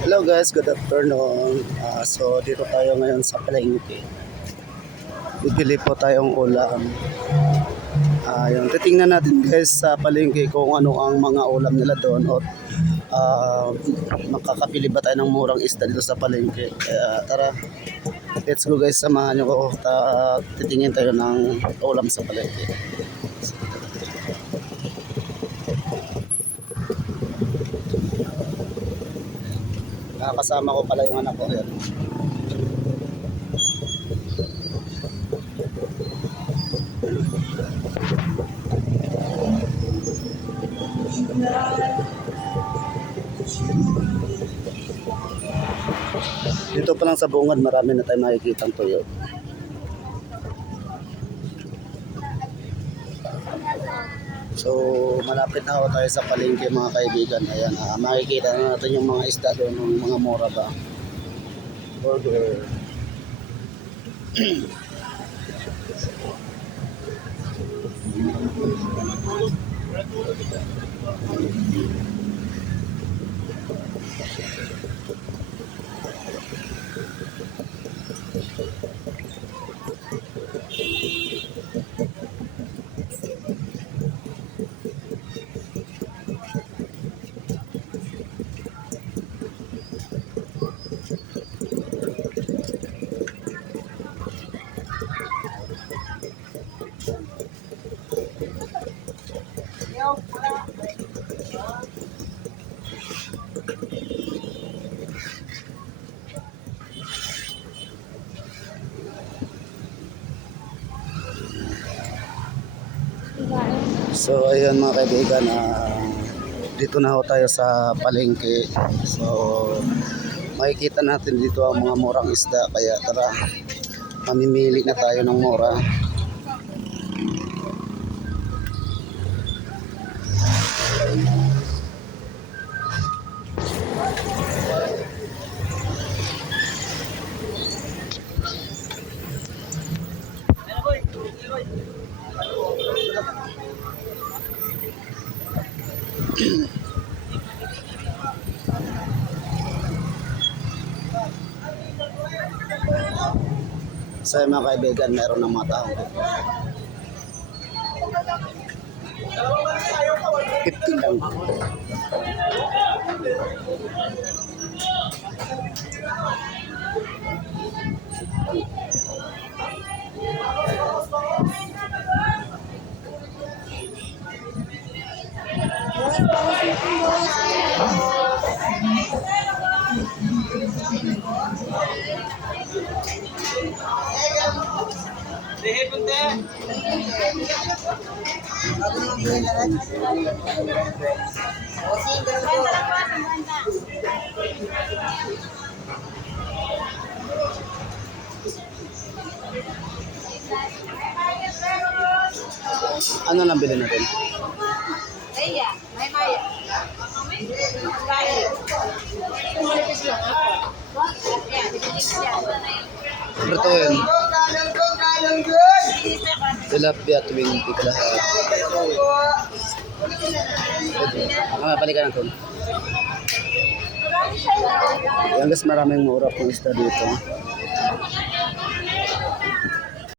Hello guys, good afternoon. So dito tayo ngayon sa palengke. Bibili po tayong ulam. Yung titingnan natin guys sa palengke kung ano ang mga ulam nila doon o makakapili ba tayo ng murang isda dito sa palengke. Kaya tara, let's go guys, samahan nyo ko. Titingin tayo ng ulam sa palengke. Kasama ko pala yung anak ko. Ayan. Dito pa lang sa bungad, marami na tayo makikitang tuyo. So malapit na ako tayo sa palengke mga kaibigan. Ayan, makikita na natin yung mga isda doon, yung mga mura ba. Burger. So ayun mga kaibigan, dito na ho tayo sa palengke. So makikita natin dito ang mga murang isda, kaya tara, mamimili na tayo ng mura. So mga kaibigan, meron ng mga tao. 15 lang. Ano nang bilhin natin? Maya, Maya. Bertuin. Tilapia 20 kalahati. Balikan natin. Yan guys, maraming mura pong isda dito.